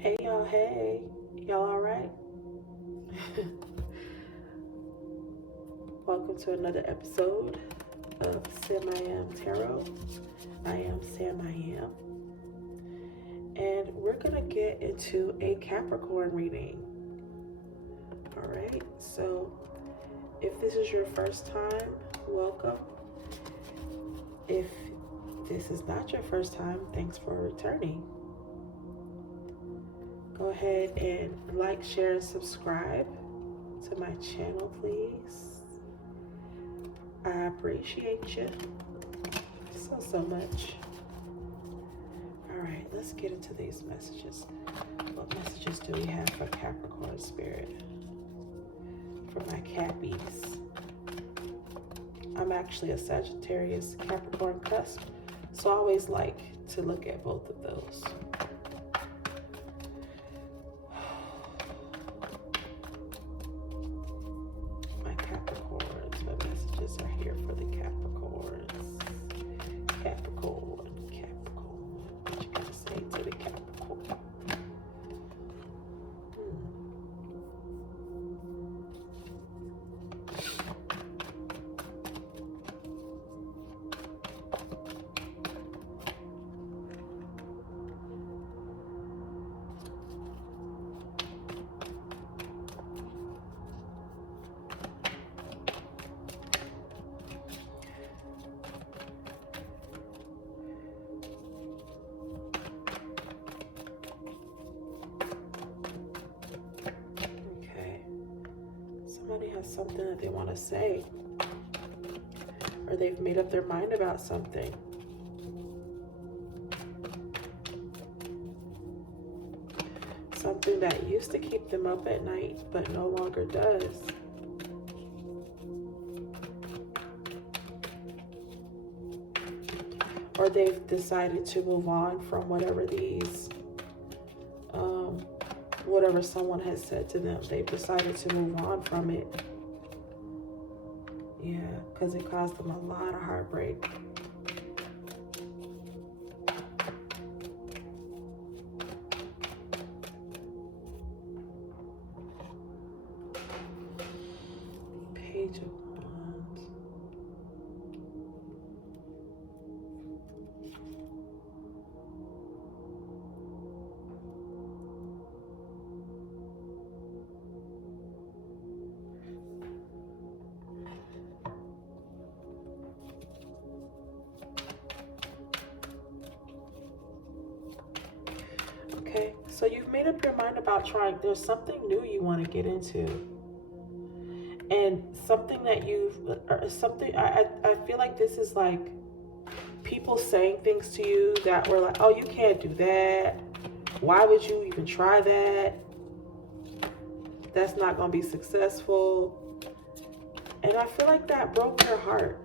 Hey y'all, hey. Y'all alright? Welcome to another episode of SamIAm Tarot. I am SamIAm. And we're going to get into a Capricorn reading. Alright, so if this is your first time, welcome. If this is not your first time, thanks for returning. Go ahead and like, share, and subscribe to my channel, please. I appreciate you so much. All right, let's get into these messages. What messages do we have for Capricorn Spirit? For my Cappies. I'm actually a Sagittarius Capricorn cusp, so I always like to look at both of those. Are here for the Capricorns. Capricorn. What you gotta say to the Capricorn? Somebody has something that they want to say, or they've made up their mind about something. Something that used to keep them up at night, but no longer does. Or they've decided to move on from whatever whatever someone has said to them. They've decided to move on from it. Yeah, because it caused them a lot of heartbreak. Page of Wands. Okay, so you've made up your mind about trying, there's something new you want to get into. And something that I feel like this is like people saying things to you that were like, oh, you can't do that. Why would you even try that? That's not going to be successful. And I feel like that broke your heart.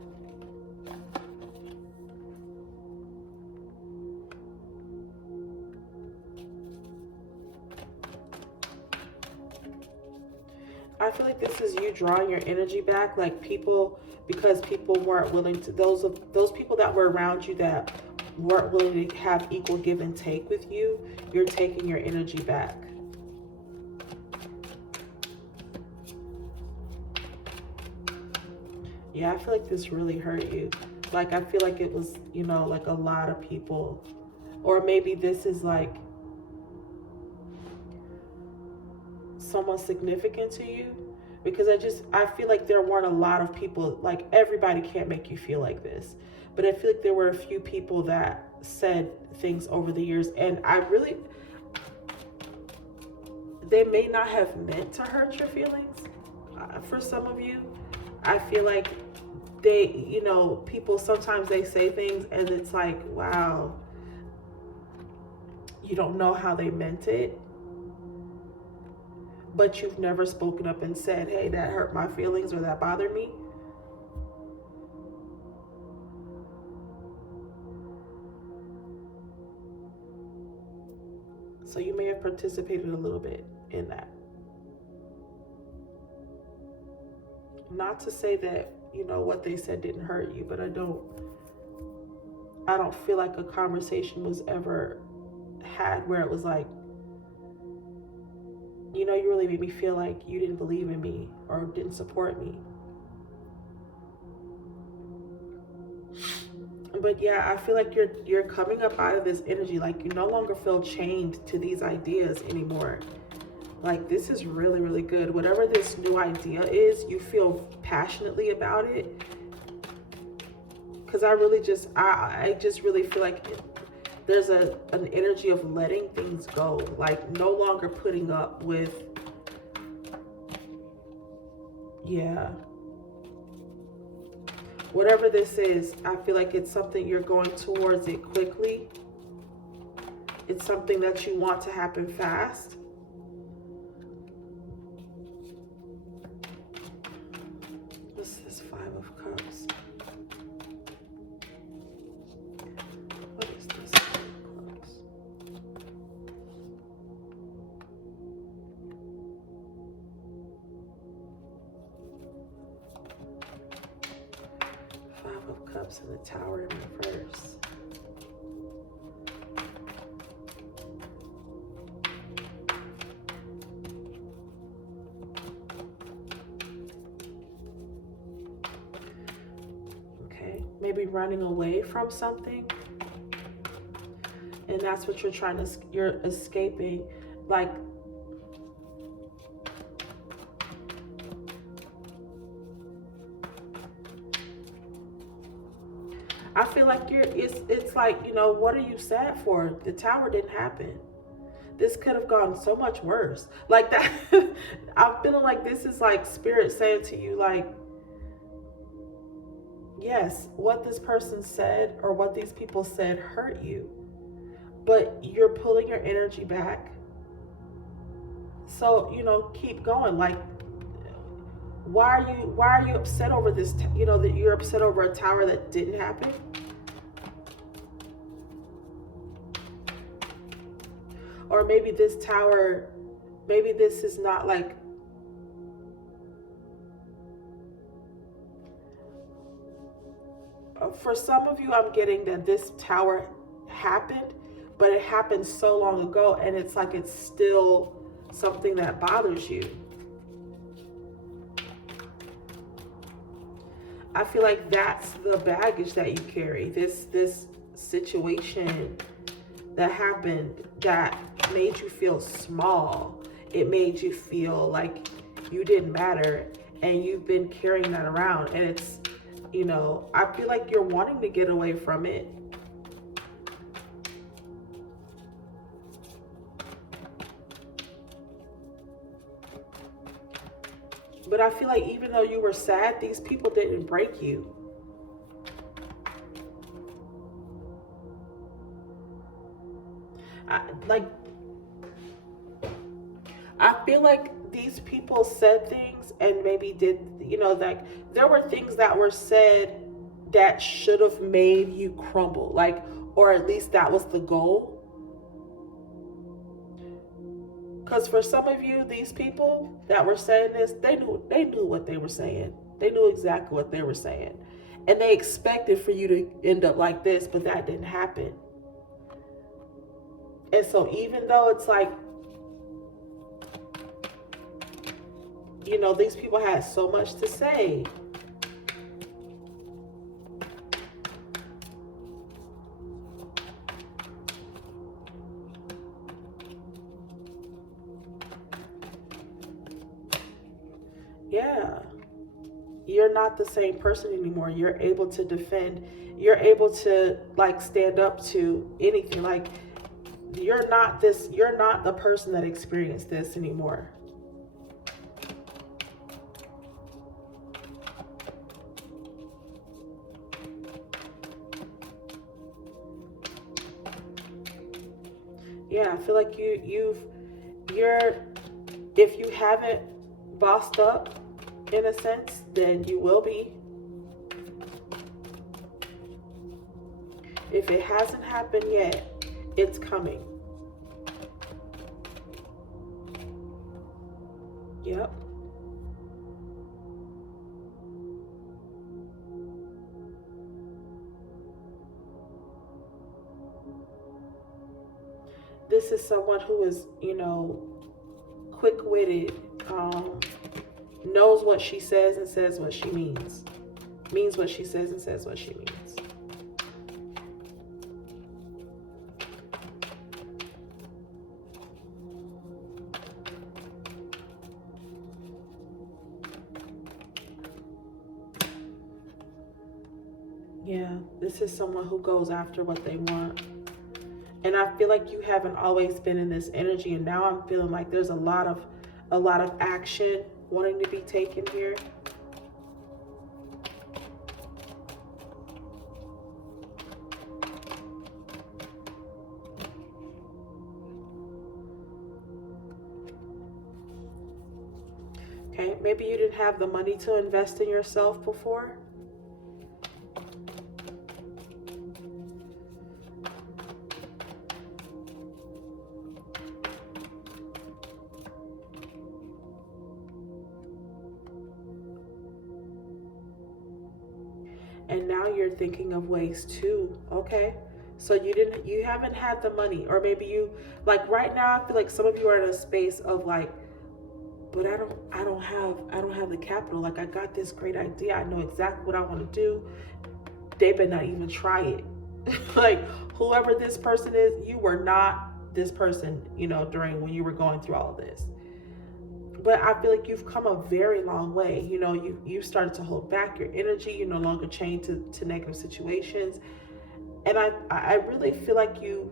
I feel like this is you drawing your energy back, like because people weren't willing to, those people that were around you that weren't willing to have equal give and take with you, you're taking your energy back. Yeah, I feel like this really hurt you. Like, I feel like it was, like a lot of people, or maybe this is like someone significant to you, because I feel like there weren't a lot of people, like everybody can't make you feel like this, but I feel like there were a few people that said things over the years, and they may not have meant to hurt your feelings. For some of you, I feel like people sometimes they say things and it's like, wow, you don't know how they meant it. But you've never spoken up and said, hey, that hurt my feelings or that bothered me. So you may have participated a little bit in that. Not to say that, what they said didn't hurt you, but I don't feel like a conversation was ever had where it was like, You know, you really made me feel like you didn't believe in me or didn't support me. But yeah, I feel like you're coming up out of this energy. Like, you no longer feel chained to these ideas anymore. Like, this is really, really good. Whatever this new idea is, you feel passionately about it. Because I just really feel like there's an energy of letting things go. Like, no longer putting up with, yeah. Whatever this is, I feel like it's something you're going towards it quickly. It's something that you want to happen fast. What's this Five of Cups? What is this Five of Cups? Five of Cups and the Tower in reverse. Maybe running away from something, and that's what you're escaping. Like, I feel like it's like, you know, what are you sad for? The Tower didn't happen. This could have gone so much worse. Like that. I'm feeling like this is like Spirit saying to you, like, yes, what this person said or what these people said hurt you, but you're pulling your energy back. So, you know, keep going. Like, why are you upset over this? You know, that you're upset over a tower that didn't happen. Or maybe this tower, maybe this is not like, for some of you, I'm getting that this tower happened, but it happened so long ago, and it's like it's still something that bothers you. I feel like that's the baggage that you carry. This situation that happened that made you feel small. It made you feel like you didn't matter, and you've been carrying that around, and it's, you know, I feel like you're wanting to get away from it. But I feel like even though you were sad, these people didn't break you. I feel like these people said things and maybe did, you know, like there were things that were said that should have made you crumble, like, or at least that was the goal. Because for some of you, these people that were saying this, they knew what they were saying. They knew exactly what they were saying. And they expected for you to end up like this, but that didn't happen. And so even though it's like, you know, these people had so much to say, yeah, you're not the same person anymore. You're able to defend. You're able to like stand up to anything. Like, you're not the person that experienced this anymore. Yeah, I feel like you're if you haven't bossed up in a sense, then you will be. If it hasn't happened yet, it's coming. Yep. This is someone who is, you know, quick-witted, knows what she says and says what she means what she says and says what she means. Yeah, this is someone who goes after what they want. And I feel like you haven't always been in this energy, and now I'm feeling like there's a lot of action wanting to be taken here. Okay, maybe you didn't have the money to invest in yourself before. And now you're thinking of ways too. Okay, so you haven't had the money, or maybe you, like right now I feel like some of you are in a space of like, but I don't have the capital. Like, I got this great idea, I know exactly what I want to do, they better not even try it. Like, whoever this person is, you were not this person, you know, during when you were going through all of this. But I feel like you've come a very long way. You know, you've started to hold back your energy. You're no longer chained to negative situations. And I really feel like you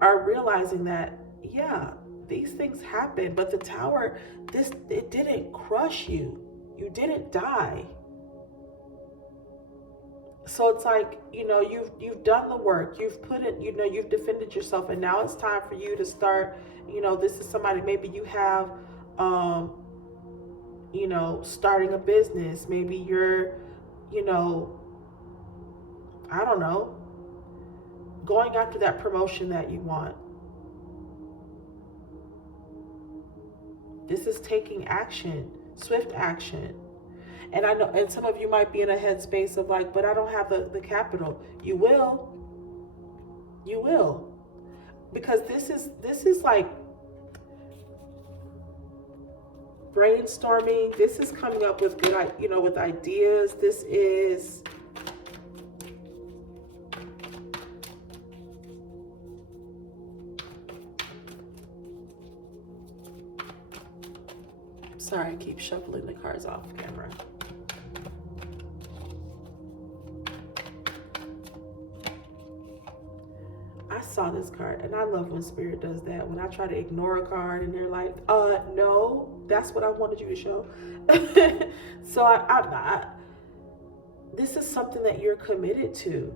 are realizing that, yeah, these things happen. But the tower, it didn't crush you. You didn't die. So it's like, you know, you've done the work, you've put it, you know, you've defended yourself, and now it's time for you to start, you know, this is somebody, maybe you have, you know, starting a business, maybe you're, you know, I don't know, going after that promotion that you want. This is taking action, swift action. And I know, and some of you might be in a headspace of like, but I don't have the capital. You will. You will. Because this is like brainstorming. This is coming up with good, you know, with ideas. This is sorry, I keep shuffling the cards off camera. I saw this card, and I love when Spirit does that. When I try to ignore a card and they're like, no, that's what I wanted you to show. So I this is something that you're committed to.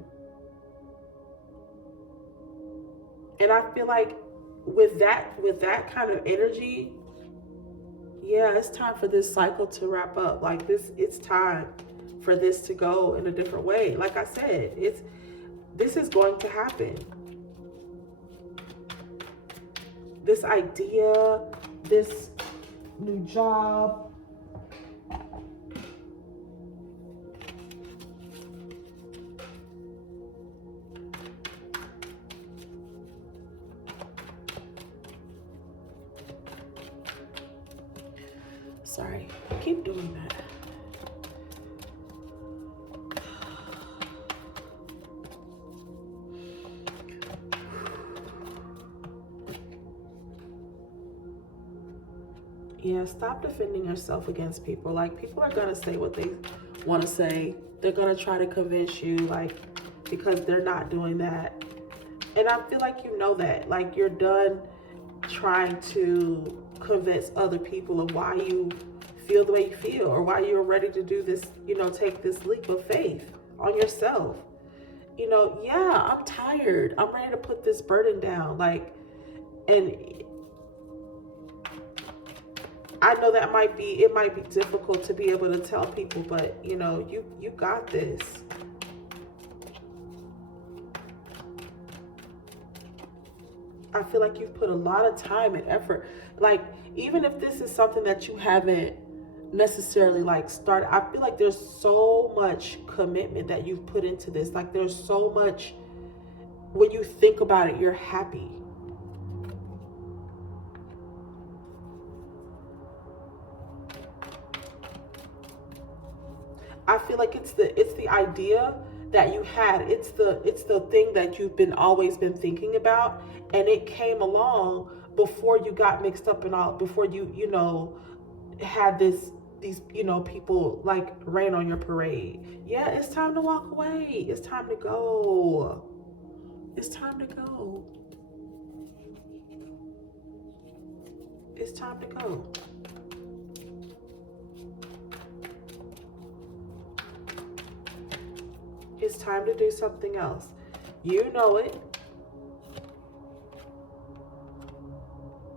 And I feel like with that kind of energy, yeah, it's time for this cycle to wrap up. Like this, it's time for this to go in a different way. Like I said, this is going to happen. This idea, this new job, sorry, I keep doing that. Yeah, stop defending yourself against people. Like, people are gonna say what they want to say. They're gonna try to convince you, like, because they're not doing that. And I feel like you know that. Like, you're done trying to convince other people of why you feel the way you feel, or why you're ready to do this, you know, take this leap of faith on yourself. You know, yeah, I'm tired. I'm ready to put this burden down. Like, and I know that it might be difficult to be able to tell people, but you know, you got this. I feel like you've put a lot of time and effort. Like, even if this is something that you haven't necessarily like started, I feel like there's so much commitment that you've put into this. Like, there's so much, when you think about it, you're happy. I feel like it's the idea that you had. It's the thing that you've been always been thinking about, and it came along before you got mixed up in all, before you know, had these, you know, people like rain on your parade. Yeah, it's time to walk away. It's time to go. It's time to go. It's time to go. It's time to do something else. You know it.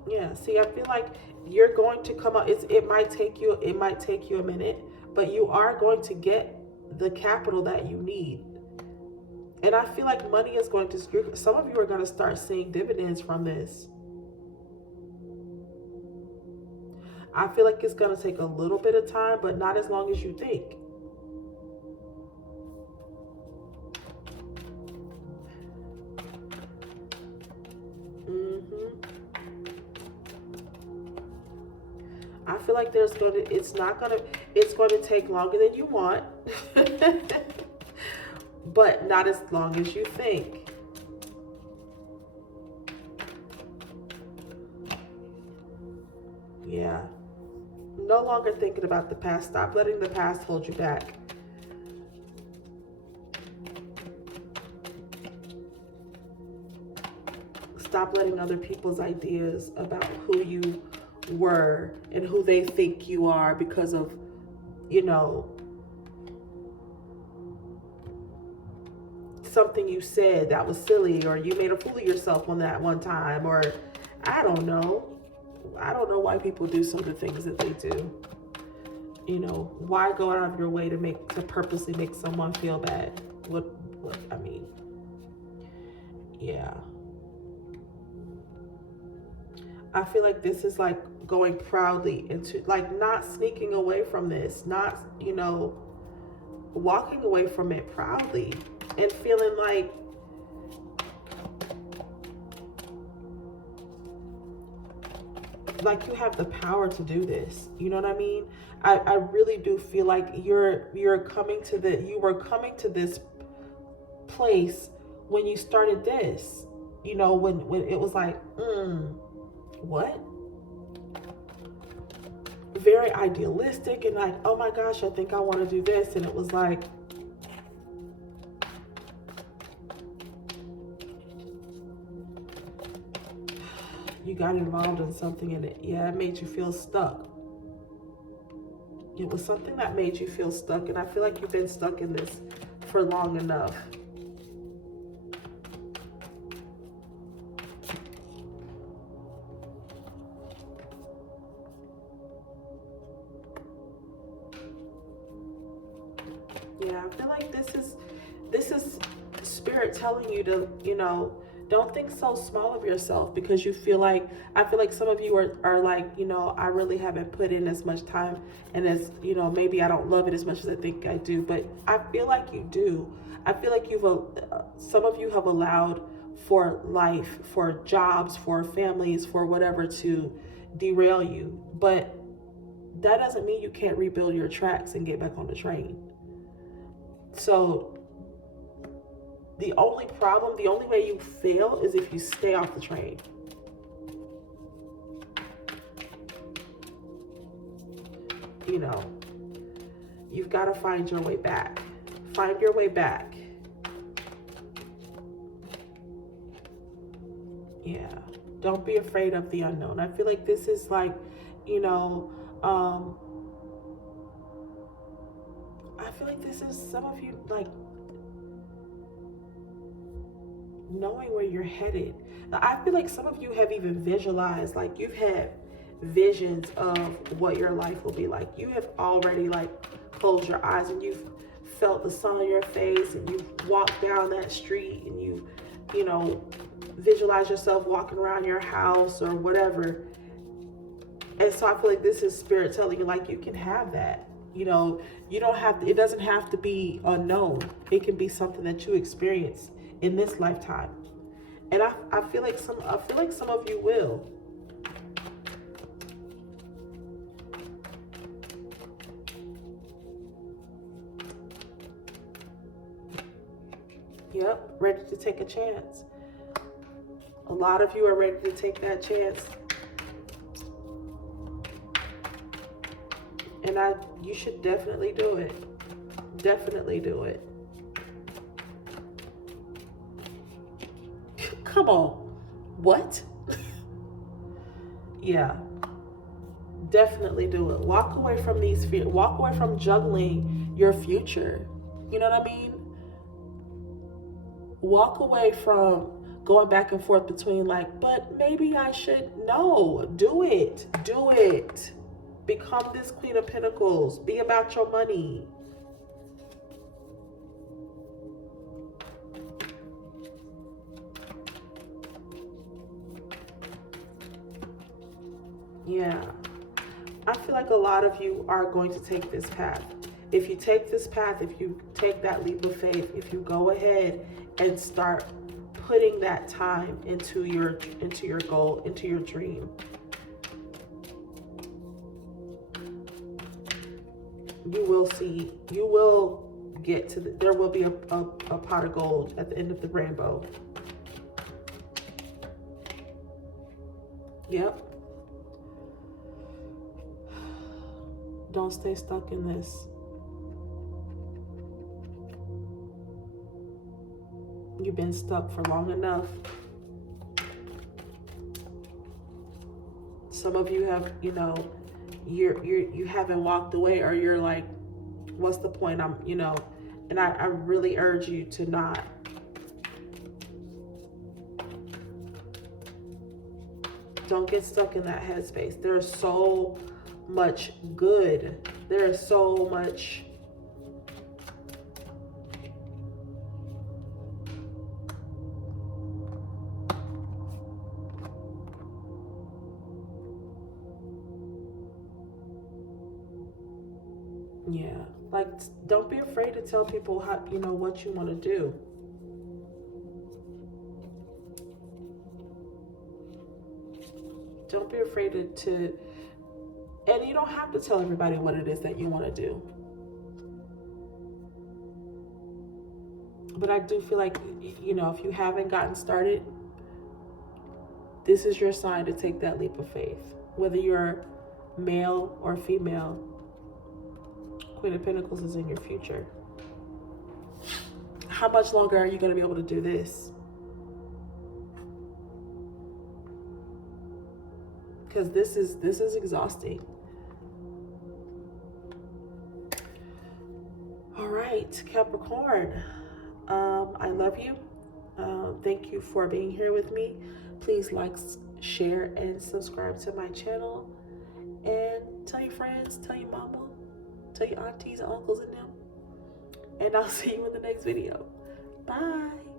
Yeah, see, I feel like you're going to come up. It might take you a minute, but you are going to get the capital that you need. And I feel like money is going to, some of you are going to start seeing dividends from this. I feel like it's going to take a little bit of time, but not as long as you think. I feel like it's going to take longer than you want, but not as long as you think. Yeah. No longer thinking about the past. Stop letting the past hold you back. Stop letting other people's ideas about who you were and who they think you are because of, you know, something you said that was silly, or you made a fool of yourself on that one time, or I don't know why people do some of the things that they do. You know, why go out of your way to purposely make someone feel bad? What I mean, yeah. I feel like this is like going proudly into, like, not sneaking away from this, not, you know, walking away from it proudly and feeling like you have the power to do this. You know what I mean? I really do feel like you were coming to this place when you started this. You know, when it was like, what? Very idealistic and like, oh my gosh, I think I want to do this. And it was like, you got involved in something and it made you feel stuck. It was something that made you feel stuck, and I feel like you've been stuck in this for long enough. Yeah, I feel like this is spirit telling you to, you know, don't think so small of yourself, because I feel like some of you are like, you know, I really haven't put in as much time, and as, you know, maybe I don't love it as much as I think I do, but I feel like you do. I feel like some of you have allowed for life, for jobs, for families, for whatever to derail you, but that doesn't mean you can't rebuild your tracks and get back on the train. So the only way you fail is if you stay off the train. You know, you've got to find your way back. Find your way back. Yeah. Don't be afraid of the unknown. I feel like this is like, you know, I feel like this is some of you, like, knowing where you're headed. Now, I feel like some of you have even visualized, like, you've had visions of what your life will be like. You have already, like, closed your eyes and you've felt the sun on your face, and you've walked down that street, and you know, visualize yourself walking around your house or whatever. And so I feel like this is spirit telling you, like, you can have that. You know, you don't have to, it doesn't have to be unknown. It can be something that you experience in this lifetime. And I feel like some of you will. Yep, ready to take a chance. A lot of you are ready to take that chance. And you should definitely do it. Definitely do it. Come on. What? Yeah. Definitely do it. Walk away from these fears. Walk away from juggling your future. You know what I mean? Walk away from going back and forth between like, but maybe I should. No, do it. Do it. Become this Queen of Pentacles. Be about your money. Yeah. I feel like a lot of you are going to take this path. If you take this path, if you take that leap of faith, if you go ahead and start putting that time into your goal, into your dream, you will see, you will get to there will be a pot of gold at the end of the rainbow. Yep. Don't stay stuck in this. You've been stuck for long enough. Some of you have, you know, you haven't walked away, or you're like, what's the point? And I really urge you to not. Don't get stuck in that headspace. There's so much good. There's so much. Yeah, like, don't be afraid to tell people how, you know, what you want to do. Don't be afraid to, and you don't have to tell everybody what it is that you want to do. But I do feel like, you know, if you haven't gotten started, this is your sign to take that leap of faith. Whether you're male or female, Queen of Pentacles is in your future. How much longer are you going to be able to do this? Because this is exhausting. All right, Capricorn. I love you. Thank you for being here with me. Please like, share, and subscribe to my channel. And tell your friends, tell your mama, tell your aunties and uncles and them. And I'll see you in the next video. Bye.